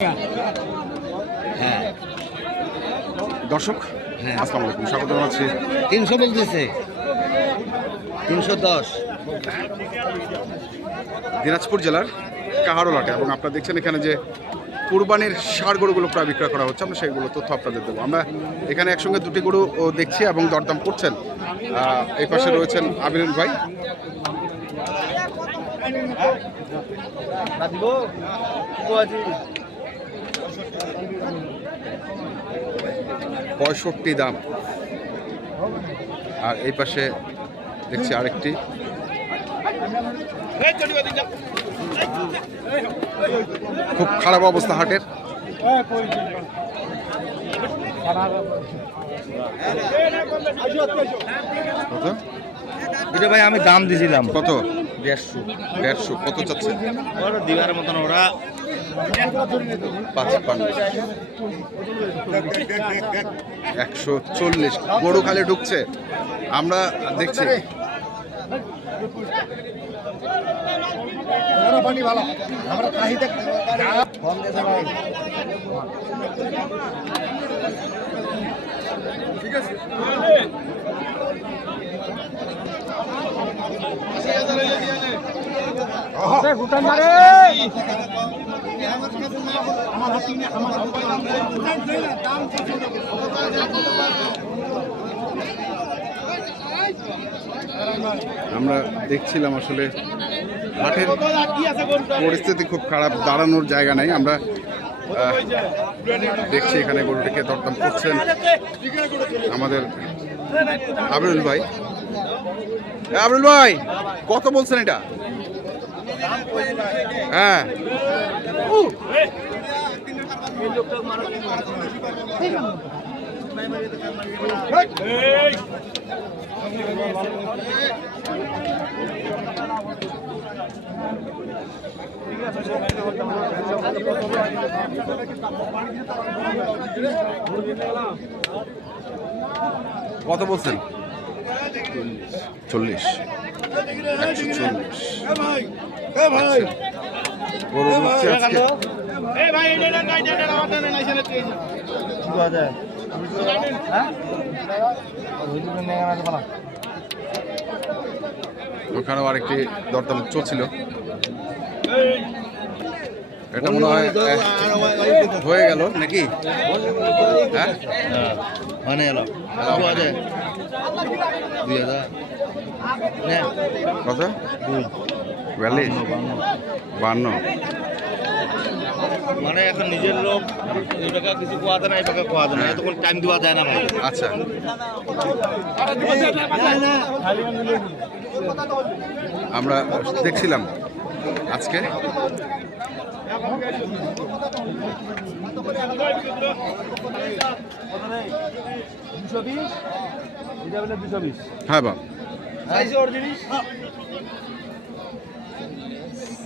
হ্যাঁ। দর্শক হ্যাঁ। আসসালামু আলাইকুম স্বাগত জানাচ্ছি। তিনশো বলতেছে। তিনশো দশ। দিনাজপুর জেলার কাহারোলাটে এবং আপনারা দেখছেন এখানে যে কুরবানির ষাড় গরুগুলো প্রায় বিক্রয় করা হচ্ছে আমরা সেইগুলো তথ্য আপনাদের দেবো। আমরা এখানে একসঙ্গে দুটি গরু দেখছি এবং দরদাম করছেন। এই পাশে রয়েছেন আবিরুল ভাই। পঁয়ষট্টি দাম। আর এই পাশে দেখছি আরেকটি। খুব খারাপ অবস্থা হাটের। কত? ভাই আমি দাম দিয়েছিলাম কত? দেড়শো। দেড়শো। কত চাচ্ছে? দিবার মতন ওরা একশো চল্লিশ। গরু খালে ঢুকছে। আমরা দেখছি। আমরা দেখছিলাম আসলে হাটের পরিস্থিতি খুব খারাপ, দাঁড়ানোর জায়গা নাই। আমরা দেখছি এখানে গরুটিকে দরদাম করছেন আমাদের আবরুল ভাই। আবরুল ভাই, কত বলছেন এটা? হ্যাঁ। কত বলছেন? চল্লিশ। একশো চল্লিশ। গরু ঢুকছে আজকে ওখানেও আরেকটি দরদাম চলছিল। এটা মনে হয় হয়ে গেল নাকি? হ্যাঁ? মানে এলো। দু হাজার দুই হাজার। নে, কত? দুই। বিয়াল্লিশ বান্ন। মানে এখন নিজের লোক এই টাকা কিছু কোয়া যায় না এই টাকা কোয়া যায় না। এতক্ষণ টাইম দেওয়া যায় না ভাই আচ্ছা। আমরা দেখছিলাম আজকে। হ্যাঁ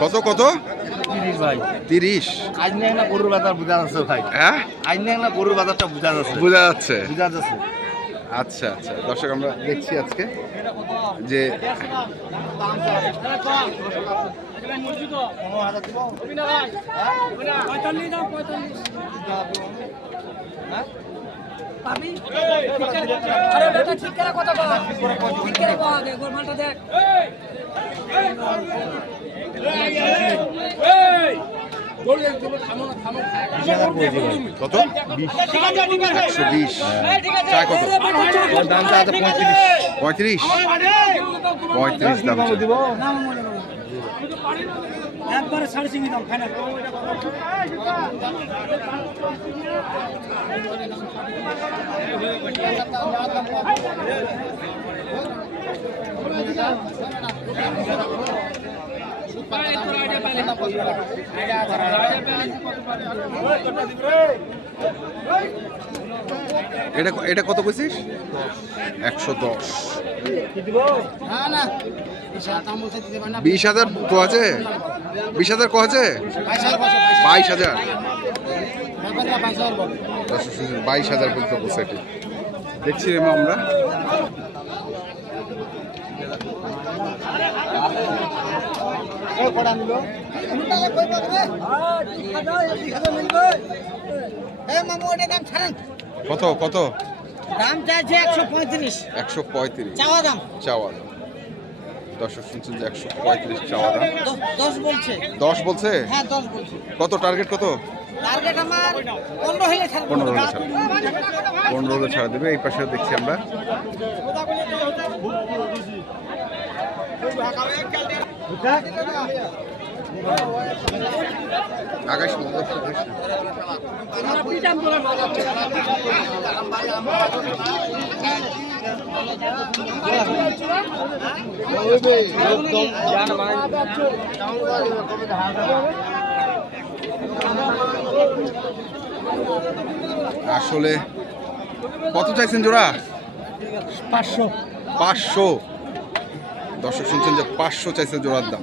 কত কত? তিরিশ ভাই। তিরিশ। আজ না গরুর বাজার বুঝা যাচ্ছে ভাই। হ্যাঁ? আজ না গরুর বাজারটা বুঝা যাচ্ছে। বোঝা যাচ্ছে? বুঝা যাচ্ছে। আচ্ছা আচ্ছা। দর্শক আমরা দেখছি আজকে যে আরে বেটা ঠিক করে কথা বল। ঠিক করে কও আগে গোলমালটা দেখ। কত? একশো বিশ। চা কত দাম চা আছে পঁয়ত্রিশ। পঁয়ত্রিশ পঁয়ত্রিশ দাম। একবারে সাড়ে তিন দাম ফাইনাল এটা এটা কত কইছিস? একশো দশ। বিশ হাজার তো আছে? বিশ হাজার ক আছে বাইশ হাজার। বাইশ হাজার পর্যন্ত বলছে এটি দেখছি রে মা আমরা। কত কত? দাম চাইছে একশো পঁয়ত্রিশ। একশো পঁয়ত্রিশ। চাওয়া দাম। চাওয়া দাম। দর্শক শুনছেন যে একশো পঁয়ত্রিশ চাওয়া দাম। দশ- বলছে। দশ বলছে? হ্যাঁ দশ বলছে। কত টার্গেট কত? টার্গেট আমার পনেরো হলে ছাড়বো। পনেরো হলে ছাড় পনেরো হলে ছাড়া দেবে এই পাশে দেখছি আমরা। আকাশ আসলে কত চাইছেন জোড়া? পাঁচশো। পাঁচশো। দর্শক শুনছেন যে পাঁচশো চাইছে জোড়ার দাম।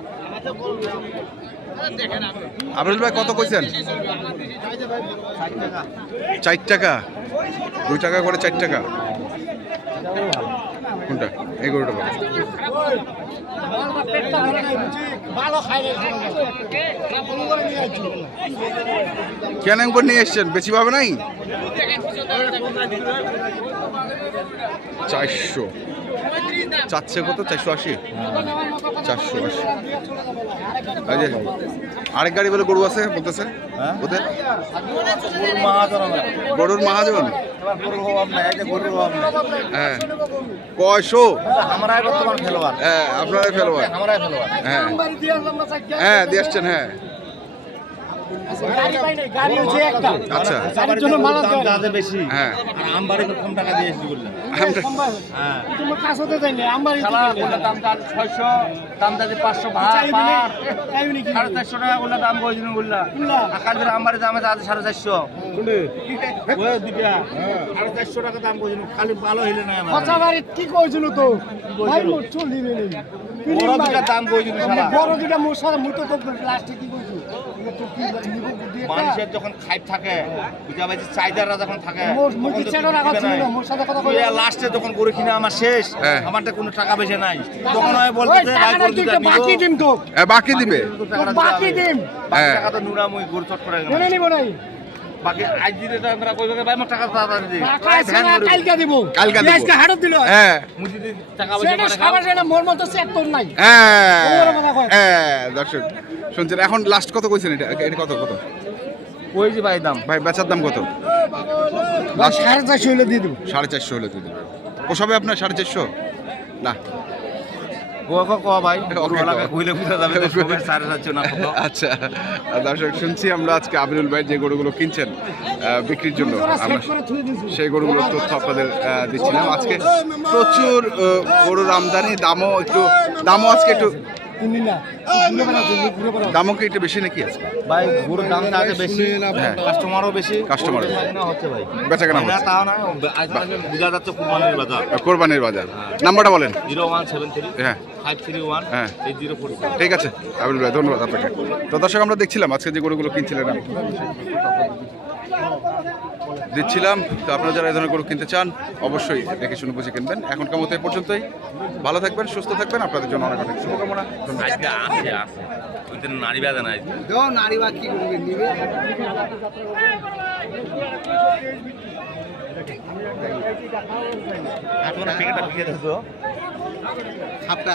আবরুল ভাই, কত কইছেন? চার টাকা। দুই টাকা করে চার টাকা। কোনটা? এই গরুটা কেন করে নিয়ে এসছেন? বেশি পাবে নাই? চারশো। চারশো কত? চারশো আশি। চারশো আশি। আরেক গাড়ি বলে গরু আছে বলতেছে। ওদের গরুর মহাজন হ্যাঁ। কয়শো? হ্যাঁ আপনারাই ফেলোয়ার। খেলোয়াড় হ্যাঁ। হ্যাঁ দিয়ে আসছেন হ্যাঁ। আচ্ছা গাড়ির জন্য মালা দেওয়া দাদা বেশি। হ্যাঁ। আমবারে কম টাকা দিয়ে এসেছি বললাম আমরা হ্যাঁ। আমার দাম পাঁচশো সাড়ে চারশো আছে সাড়ে চারশো। সাড়ে চারশো টাকা দাম খালি ভালো হইলে না আমার। কি কইছিল তো? বড় দুটা দাম শালা। বড় দুটা মশার মুতো তো লাস্টে মানুষের যখন খাইপ থাকে চাহিদারা যখন থাকে লাস্টে যখন গরু কিনে আমার শেষ হ্যাঁ। আমারটা কোনো টাকা বেশি নাই। তখন আমি ওই বলতেছে ভাই টাকাটা গরু তুই দুটা তো বাকি দিন তো বাকি দিবে। বাকি দিন হ্যাঁ। টাকা তো গরু চট করে গেলাম। নিব বাকি আজ দিলে তো আমরা কইবে ভাই আমার টাকা তাড়াতাড়ি দে। টাকা ছাড়া কালকে দিব। কালকে দিব। আজকে হাড়ত দিল। হ্যাঁ। মুই যদি টাকা পয়সা সেটা খাও, মোর মতো চেক তোর নাই। হ্যাঁ। ওরা কথা কয়। হ্যাঁ দর্শক শুনছেন এখন লাস্ট কত কইছেন এটা? এটা কত কত? ওই যে ভাই দাম। ভাই বেচার দাম কত? লাস্ট সাড়ে চারশো হলে দিয়ে দিব। সাড়ে চারশো হলে দিয়ে দেবেন পোষাবে আপনার সাড়ে চারশো? না। গোয়া কো কো ভাই। ওলাকে বুঝা যাবে সাড়ে সাতশো না আচ্ছা আর দর্শক শুনছি আমরা আজকে আবিরুল ভাই যে গরুগুলো কিনছেন বিক্রির জন্য আমরা সেই গরুগুলোর তথ্য আপনাদের দিচ্ছিলাম। আজকে প্রচুর গরুর আমদানি দামও একটু দামও আজকে একটু দামও কি একটু বেশি নাকি আজকে? ভাই গরুর দামটা আছে বেশি হ্যাঁ। কাস্টমারও বেশি কাস্টমারও বেশি। বেশি হচ্ছে ভাই। বেচাকেনা না হচ্ছে। তাও না আজকাল যাচ্ছে কুরবানির বাজার। কোরবানির বাজার। নাম্বারটা বলেন। জিরো ওয়ান সেভেন থ্রি হ্যাঁ। হ্যাঁ। ঠিক আছে আবির ভাই ধন্যবাদ আপনাকে। তো দর্শক আমরা দেখছিলাম আজকে যে গরুগুলো কিনছিলেন আপনারা, দিচ্ছিলাম তো আপনারা যারা এই ধরনের গরু কিনতে চান অবশ্যই দেখে শুনে বুঝে কিনবেন। এখনকার মতো এই পর্যন্তই। ভালো থাকবেন সুস্থ থাকবেন আপনাদের জন্য অনেক অনেক শুভকামনা। ধন্যবাদ। আজকে আছে আছে। ওই তো নারী বেদা নাই নারী বা কি করবে প্যাকেটটা বিকে দিছো খাপটা